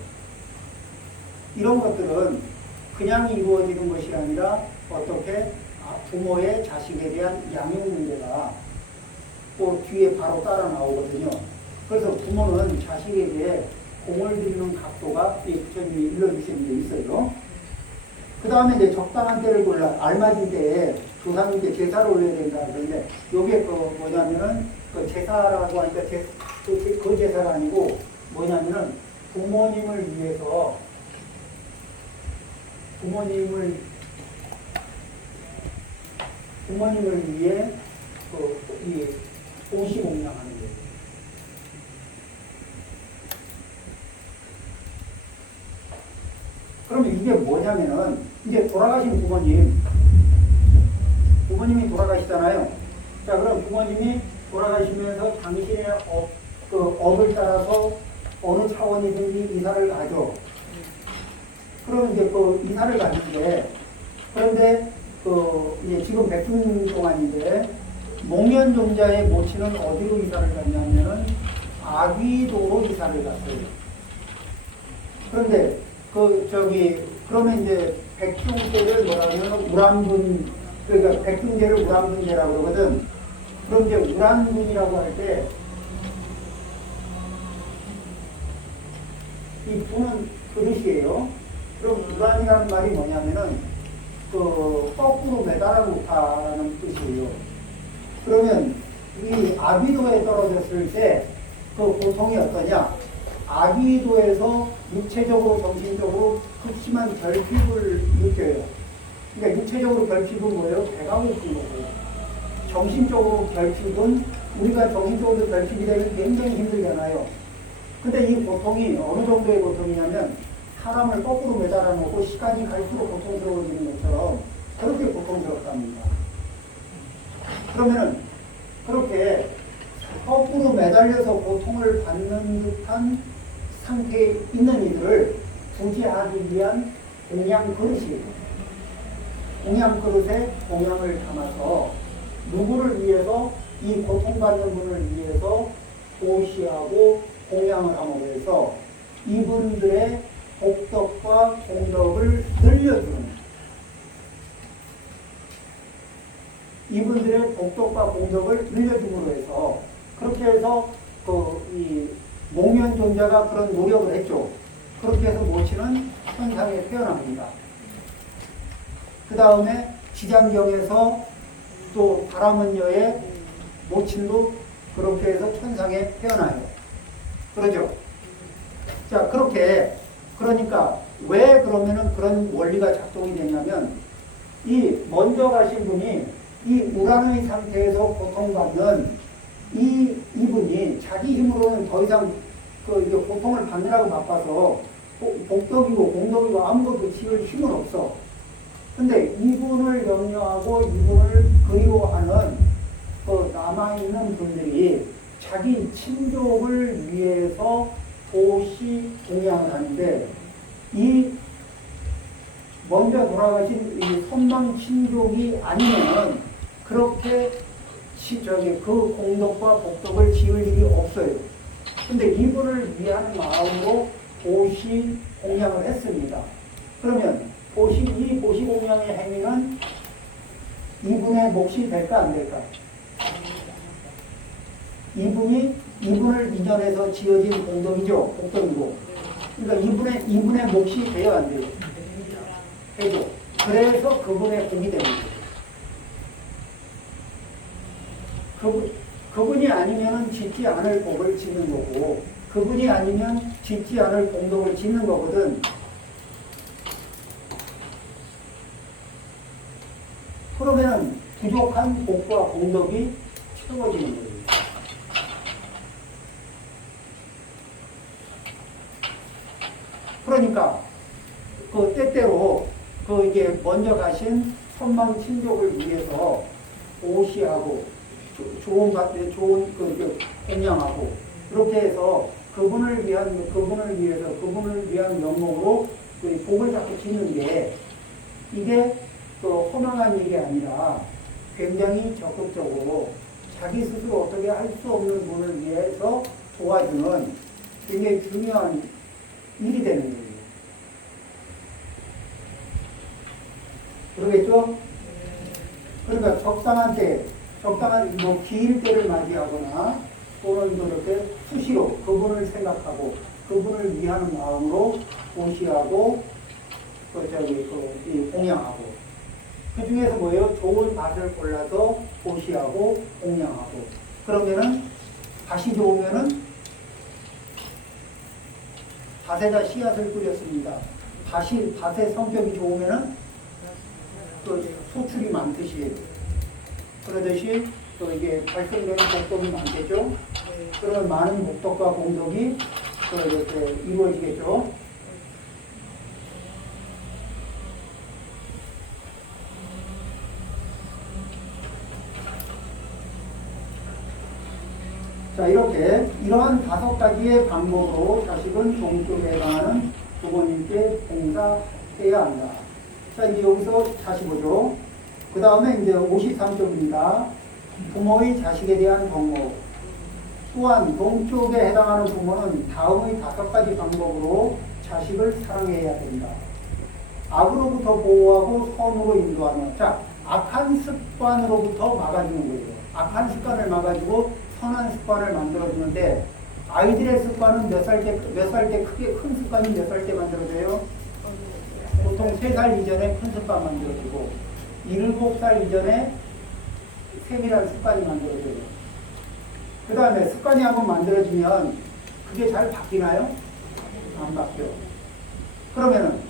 이런 것들은 그냥 이루어지는 것이 아니라 어떻게 부모의 자식에 대한 양육 문제가 그 뒤에 바로 따라 나오거든요. 그래서 부모는 자식에게 공을 들이는 각도가 부처님이 일러주시는 게 있어요. 그 다음에 이제 적당한 때를 골라 알맞은 때에 조상님께 제사를 올려야 된다 그러는데, 요게 뭐냐면은 제사라고 하니까 그 제사가 아니고 뭐냐면은 부모님을 위해서 부모님을 위해 이 오시공양하는 거예요. 그러면 이게 뭐냐면은 이제 돌아가신 부모님이 돌아가시잖아요. 자, 그럼 부모님이 돌아가시면서 당신의 업을 따라서 어느 차원이든지 이사를 가죠. 그럼 이제 이사를 가는데, 그런데 이제 지금 백중동안인데 목련종자의 모친은 어디로 이사를 갔냐면은 아귀도로 이사를 갔어요. 그런데 그러면 이제 백중제를 뭐라면 우람분, 그러니까 백중제를 우람분제라고 그러거든. 그럼 이제 우람분이라고 할 때 이 분은 그릇이에요. 그럼 우란이라는 말이 뭐냐면은 거꾸로 매달아 놓다라는 뜻이에요. 그러면 이 아비도에 떨어졌을 때 그 고통이 어떠냐? 아비도에서 육체적으로 정신적으로 극심한 결핍을 느껴요. 그러니까 육체적으로 결핍은 뭐예요? 배가 고픈 거고요. 정신적으로 결핍은 우리가 정신적으로 결핍이 되면 굉장히 힘들잖아요. 근데 이 고통이 어느 정도의 고통이냐면 사람을 거꾸로 매달아 놓고 시간이 갈수록 고통스러워지는 것처럼 그렇게 고통스럽답니다. 그러면은 그렇게 거꾸로 매달려서 고통을 받는 듯한 상태에 있는 이들을 부지하기 위한 공양 그릇이에요. 공양 그릇에 공양을 담아서 누구를 위해서 이 고통받는 분을 위해서 보시하고 공양을 함으로 해서 이분들의 복덕과 공덕을 늘려주는 이분들의 복덕과 공덕을 늘려줌으로 해서 그렇게 해서 이 목면 존자가 그런 노력을 했죠. 그렇게 해서 모치는 천상에 태어납니다. 그 다음에 지장경에서 또 바라문여의 모친도 그렇게 해서 천상에 태어나요. 그러죠? 자, 그러니까 왜 그러면은 그런 원리가 작동이 되냐면 이 먼저 가신 분이 이 우란의 상태에서 고통받는 이분이 자기 힘으로는 더 이상 이게 고통을 받느라고 바빠서 복덕이고 공덕이고 아무것도 지을 힘은 없어. 근데 이분을 염려하고 이분을 그리워하는 남아있는 분들이 자기 친족을 위해서 보시 공양을 하는데 이 먼저 돌아가신 이 선망 친족이 아니면은 그렇게 그 공덕과 복덕을 지을 일이 없어요. 근데 이분을 위한 마음으로 보시 공양을 했습니다. 그러면 이 보시 공양의 행위는 이분의 몫이 될까 안 될까? 이분을 이전해서 지어진 공덕이죠. 복덕이고. 그러니까 이분의 몫이 돼야 안 돼요. 해줘. 그래서 그분의 복이 되는 거예요. 그분이 아니면 짓지 않을 복을 짓는 거고, 그분이 아니면 짓지 않을 공덕을 짓는 거거든. 그러면 부족한 복과 공덕이 채워지는 거예요. 그러니까 때때로 이게 먼저 가신 선망 친족을 위해서 오시하고 좋은 공양하고 그렇게 해서 그분을 위한 명목으로 복을 자꾸 짓는 게 이게 허망한 일이 아니라 굉장히 적극적으로 자기 스스로 어떻게 할 수 없는 분을 위해서 도와주는 굉장히 중요한 일이 되는 거예요. 그러겠죠? 그러니까 적당한 기일 때를 맞이하거나 또는 그렇게 수시로 그분을 생각하고 그분을 위하는 마음으로 보시하고 공양하고 그 중에서 뭐예요? 좋은 밭을 골라서 보시하고 공양하고 그러면은 밭이 좋으면은 밭에다 씨앗을 뿌렸습니다. 밭의 성격이 좋으면은 소출이 많듯이 그러듯이 이게 발생되는 복덕이 많겠죠. 그러면 많은 복덕과 공덕이 이렇게 이루어지겠죠. 자, 이러한 5가지의 방법으로 자식은 종족에 해당하는 부모님께 봉사해야 한다. 자, 이제 여기서 다시 보죠. 그 다음에 이제 53쪽입니다. 부모의 자식에 대한 경고. 또한 동쪽에 해당하는 부모는 다음의 5가지 방법으로 자식을 사랑해야 된다. 악으로부터 보호하고 선으로 인도하는. 자, 악한 습관으로부터 막아주는 거예요. 악한 습관을 막아주고 선한 습관을 만들어주는데 아이들의 습관은 몇 살 때 크게 큰 습관이 몇 살 때 만들어져요? 보통 3살 이전에 큰 습관 만들어지고 7살 이전에 세밀한 습관이 만들어져요. 그 다음에 습관이 한번 만들어지면 그게 잘 바뀌나요? 안 바뀌어. 그러면은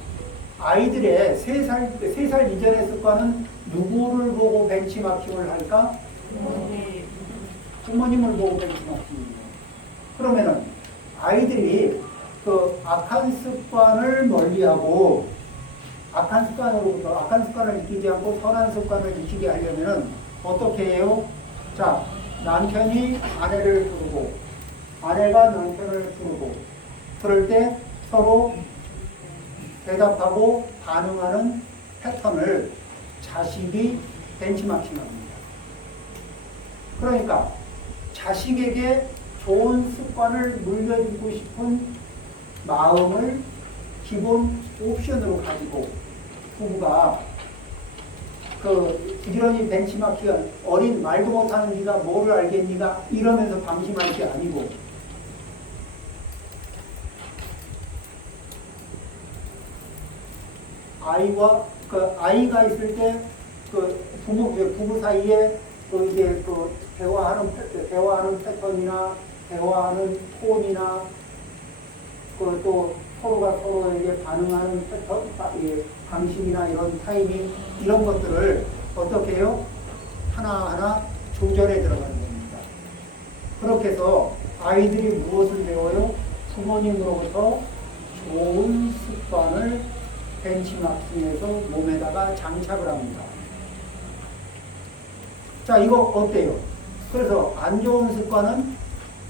아이들의 3살 이전의 습관은 누구를 보고 벤치마킹을 할까? 부모님을 보고 벤치마킹이에요. 그러면은 아이들이 악한 습관을 멀리하고 악한 습관을 익히지 않고 선한 습관을 익히게 하려면은 어떻게 해요? 자, 남편이 아내를 부르고 아내가 남편을 부르고 그럴 때 서로 대답하고 반응하는 패턴을 자식이 벤치마킹합니다. 그러니까 자식에게 좋은 습관을 물려주고 싶은 마음을 기본 옵션으로 가지고 부부가 그 부지런히 벤치마킹 어린 말도 못하는 네가 뭐를 알겠니가 이러면서 방심할 게 아니고 아이와 그 아이가 있을 때 그 부부 사이에 그 이제 그 대화하는 패턴이나 대화하는 톤이나 그 또 서로가 서로에게 반응하는 패턴, 방식이나 이런 타이밍 이런 것들을 어떻게 해요? 하나하나 조절해 들어가는 겁니다. 그렇게 해서 아이들이 무엇을 배워요? 부모님으로부터 좋은 습관을 벤치마킹해서 몸에다가 장착을 합니다. 자, 이거 어때요? 그래서 안 좋은 습관은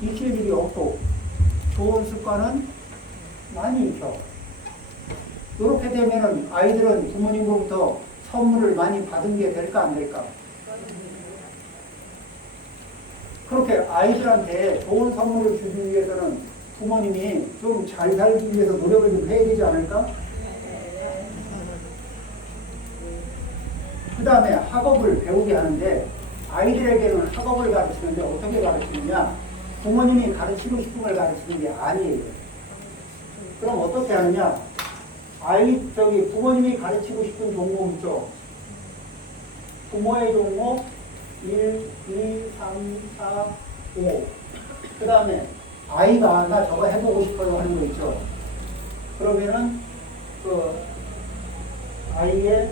익힐 일이 없고 좋은 습관은 많이 익혀. 이렇게 되면은 아이들은 부모님으로부터 선물을 많이 받은 게 될까 안 될까? 그렇게 아이들한테 좋은 선물을 주기 위해서는 부모님이 좀 잘 살기 위해서 노력을 좀 해야 되지 않을까? 그 다음에 학업을 배우게 하는데 아이들에게는 학업을 가르치는데 어떻게 가르치느냐? 부모님이 가르치고 싶은 걸 가르치는 게 아니에요. 그럼 어떻게 하느냐? 부모님이 가르치고 싶은 종목 있죠? 부모의 종목 1, 2, 3, 4, 5. 그 다음에 아이가 나 저거 해보고 싶어요 하는 거 있죠? 그러면은 그 아이의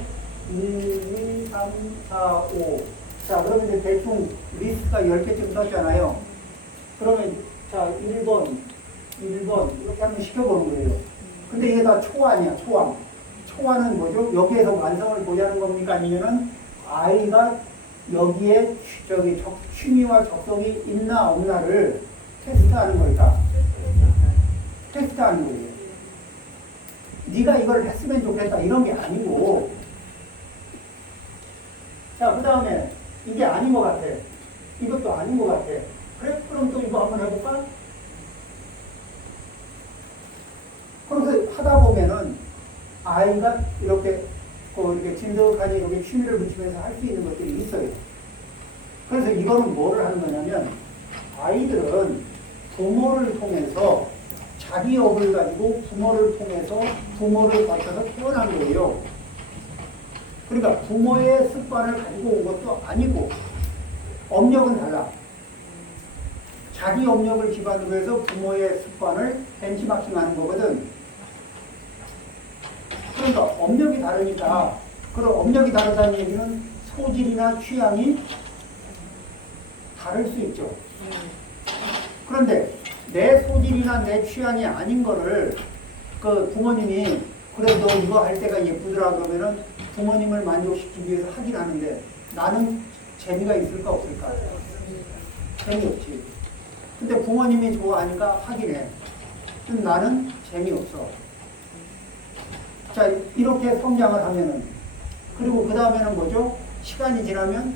1, 2, 3, 4, 5. 자, 그러면 이제 대충 리스트가 10개쯤 떴잖아요. 그러면 자, 1번 이렇게 한번 시켜보는 거예요. 근데 이게 다 초안이야, 초안. 초안은 뭐죠? 여기에서 완성을 보자는 겁니까? 아니면은 아이가 여기에 취미와 적성이 있나 없나를 테스트하는 걸까? 테스트하는 거예요. 네가 이걸 했으면 좋겠다 이런 게 아니고 자, 그 다음에 이게 아닌 것 같아. 이것도 아닌 것 같아. 그래? 그럼 또 이거 한번 해볼까? 그래서 하다 보면은 아이가 이렇게 진득하니 이렇게 취미를 붙이면서 할 수 있는 것들이 있어요. 그래서 이거는 뭐를 하는 거냐면 아이들은 부모를 통해서 자기 업을 가지고 부모를 통해서 부모를 거쳐서 태어난 거예요. 그러니까 부모의 습관을 가지고 온 것도 아니고 업력은 달라. 자기 업력을 기반으로 해서 부모의 습관을 벤치마킹하는 거거든. 그러니까 업력이 다르니까 그런 업력이 다르다는 얘기는 소질이나 취향이 다를 수 있죠. 그런데 내 소질이나 내 취향이 아닌 거를 그 부모님이 그래 너 이거 할 때가 예쁘더라 그러면은 부모님을 만족시키기 위해서 하긴 하는데 나는 재미가 있을까 없을까? 재미없지. 근데 부모님이 좋아하니까 하긴 해. 근데 나는 재미없어. 자, 이렇게 성장을 하면은 그리고 그 다음에는 뭐죠? 시간이 지나면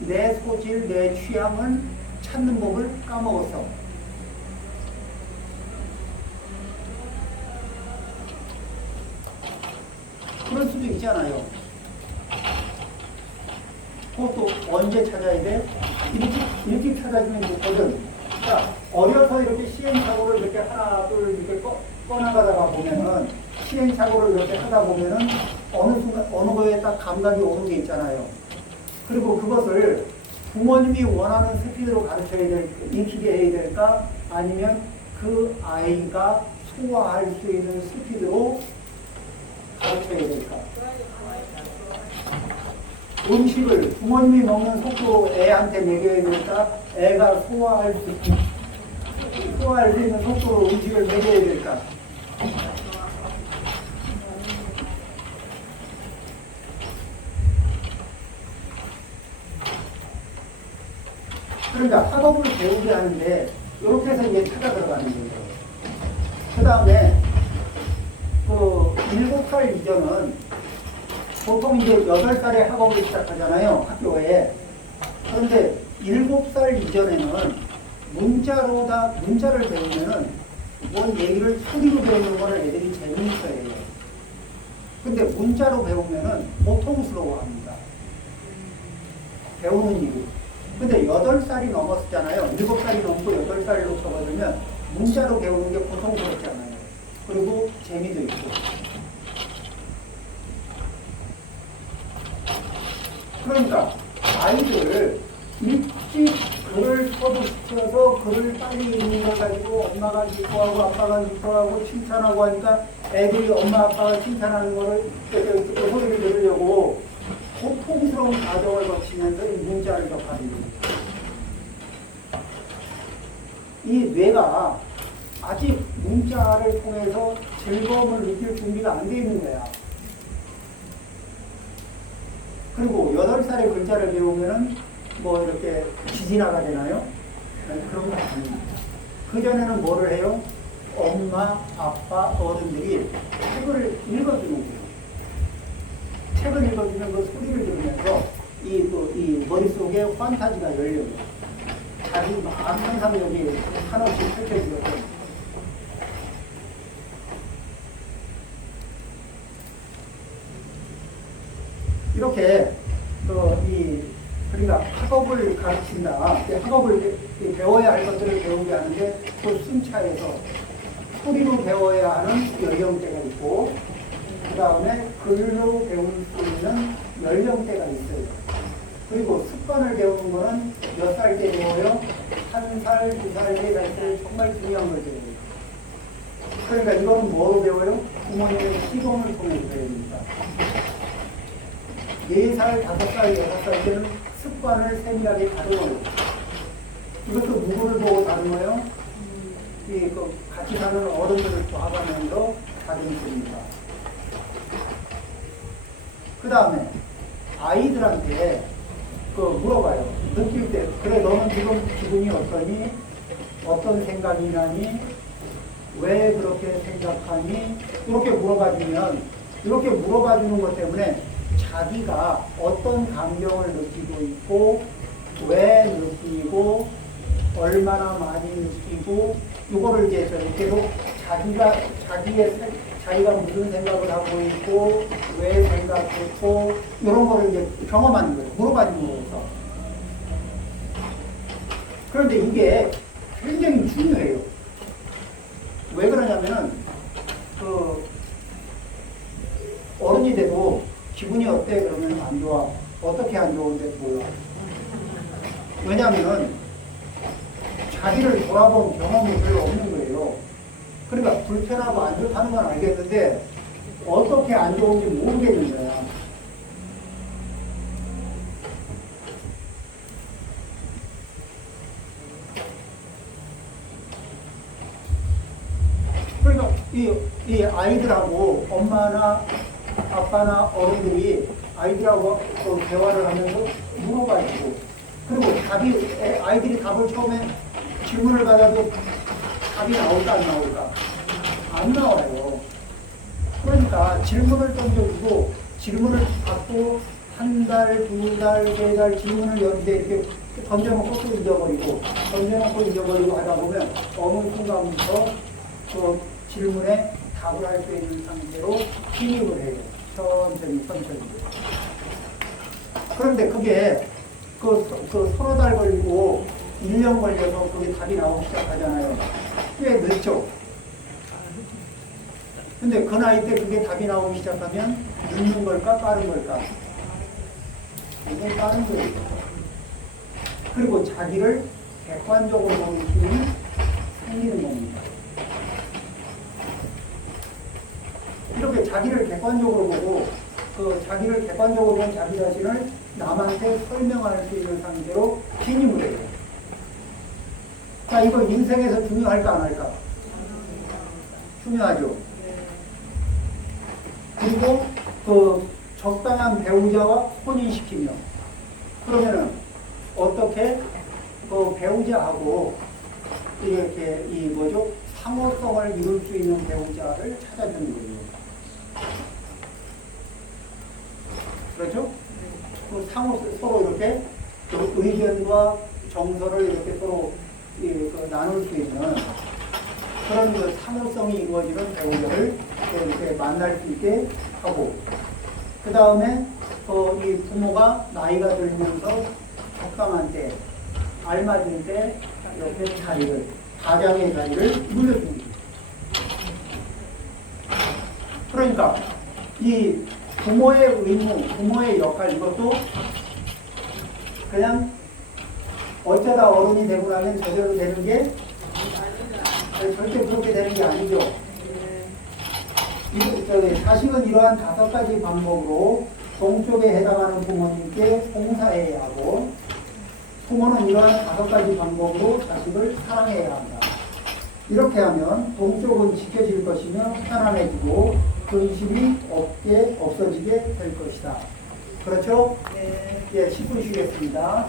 내 소질, 내 취향을 찾는 법을 까먹었어. 그럴 수도 있잖아요. 그것도 언제 찾아야 돼? 일찍 찾아주면 좋거든. 자, 어려서 이렇게 시행착오를 이렇게 하나, 둘 이렇게 꺼나가다가 보면은 시행착오를 이렇게 하다 보면은 어느 순간, 어느 거에 딱 감각이 오는 게 있잖아요. 그리고 그것을 부모님이 원하는 스피드로 가르쳐야 익히게 해야 될까? 아니면 그 아이가 소화할 수 있는 스피드로 가르쳐야 될까? 음식을 부모님이 먹는 속도로 애한테 먹여야 될까? 애가 소화할 수 있는 속도로 음식을 먹여야 될까? 그러니까 학업을 배우게 하는데 이렇게 해서 이게 찾아 들어가는 거예요. 그 다음에 7살 이전은 보통 이제 8살에 학업을 시작하잖아요, 학교에. 그런데 7살 이전에는 문자를 배우면은 뭔 얘기를 소리로 배우는 거를 애들이 재미있어해요. 근데 문자로 배우면은 고통스러워 합니다. 배우는 이유. 근데 8살이 넘었잖아요. 7살이 넘고 8살로 접어들면 문자로 배우는 게 고통스럽지 않아요. 그리고 재미도 있고. 그러니까 아이들 일찍 글을 서두시켜서 글을 빨리 읽는 걸 가지고 엄마가 기뻐하고 아빠가 기뻐하고 칭찬하고 하니까 애들이 엄마 아빠가 칭찬하는 거를 소리를 들으려고 고통스러운 과정을 거치면서 이 문자를 접하는 거예요. 이 뇌가 아직 문자를 통해서 즐거움을 느낄 준비가 안 돼 있는 거야. 그리고 8살에 글자를 배우면은 뭐 이렇게 지지나가 되나요? 그런 거 아닙니다. 그전에는 뭐를 해요? 엄마, 아빠, 어른들이 책을 읽어주는 거예요. 책을 읽어주면 그 소리를 들으면서 이 머릿속에 판타지가 열려요. 자기 상상력이 한없이 펼쳐지거든요. 이렇게 그러니까 학업을 가르친다. 학업을 배워야 할 것들을 배우게 하는데 그 순차에서 소리로 배워야 하는 연령대가 있고 그 다음에 글로 배울 수 있는 연령대가 있어요. 그리고 습관을 배우는 거는 몇 살 때 배워요? 1살, 2살, 4살 때 정말 중요한 걸 배워요. 그러니까 이건 뭐로 배워요? 부모님의 시범을 통해서 배웁니다. 4살, 5살, 6살 때는 습관을 세밀하게 다듬어요. 이것도 누구를 보고 다듬어요? 같이 사는 어른들을 도와가면서 다듬습니다. 그 다음에 아이들한테 물어봐요. 느낄 때, 그래, 너는 지금 기분이 어떠니? 어떤 생각이 나니? 왜 그렇게 생각하니? 이렇게 물어봐주면, 이렇게 물어봐주는 것 때문에 자기가 어떤 감정을 느끼고 있고, 왜 느끼고, 얼마나 많이 느끼고, 이거를 이제 계속 자기가 무슨 생각을 하고 있고, 왜 생각했고, 이런 거를 이제 경험하는 거예요. 물어봐주는 거에서. 그런데 이게 굉장히 중요해요. 왜 그러냐면은, 어른이 돼도 기분이 어때? 그러면 안 좋아. 어떻게 안 좋은데 몰라. 왜냐면은, 자기를 돌아본 경험이 별로 없는 거예요. 그러니까 불편하고 안 좋다는 건 알겠는데 어떻게 안 좋은지 모르겠는 거야. 그러니까 이 아이들하고 엄마나 아빠나 어른들이 아이들하고 대화를 하면서 물어가지고 그리고 아이들이 답을 처음에 질문을 받아도 답이 나올까 안 나올까? 안 나와요. 그러니까 질문을 던져주고 질문을 받고 1달, 2달, 3달 질문을 여는데 이렇게 던져놓고 또 잊어버리고 던져놓고 잊어버리고 하다 보면 어느 순간부터 그 질문에 답을 할 수 있는 상태로 진입을 해요. 천천히. 그런데 그게 서너 달 걸리고 1년 걸려서 그게 답이 나오기 시작하잖아요. 꽤 늦죠? 근데 그 나이 때 그게 답이 나오기 시작하면 늦는 걸까? 빠른 걸까? 이게 빠른 거예요. 그리고 자기를 객관적으로 보는 힘이 생기는 겁니다. 이렇게 자기를 객관적으로 보고 자기를 객관적으로 본 자기 자신을 남한테 설명할 수 있는 상태로 진입을 해요. 자, 이거 인생에서 중요할까 안 할까? 중요하죠. 그리고 적당한 배우자와 혼인시키며 그러면은 어떻게 배우자하고 이렇게 상호성을 이룰 수 있는 배우자를 찾아주는 거예요. 서로 이렇게 그 의견과 정서를 이렇게 서로 나눌 수 있는 그런 그 상호성이 이루어지는 배우자를 이렇게 만날 수 있게 하고, 그 다음에 이 부모가 나이가 들면서 적당한 때, 알맞은 때 이렇게 자리를, 가장의 자리를 물려줍니다. 그러니까 이 부모의 의무, 부모의 역할, 이것도 그냥 어쩌다 어른이 되고 나면 저절로 되는 게 절대 그렇게 되는 게 아니죠. 자식은 이러한 5가지 방법으로 동쪽에 해당하는 부모님께 봉사해야 하고, 부모는 이러한 5가지 방법으로 자식을 사랑해야 한다. 이렇게 하면 동쪽은 지켜질 것이며 편안해지고 근심이 없어지게 될 것이다. 그렇죠? 네. 예, 10분 쉬겠습니다.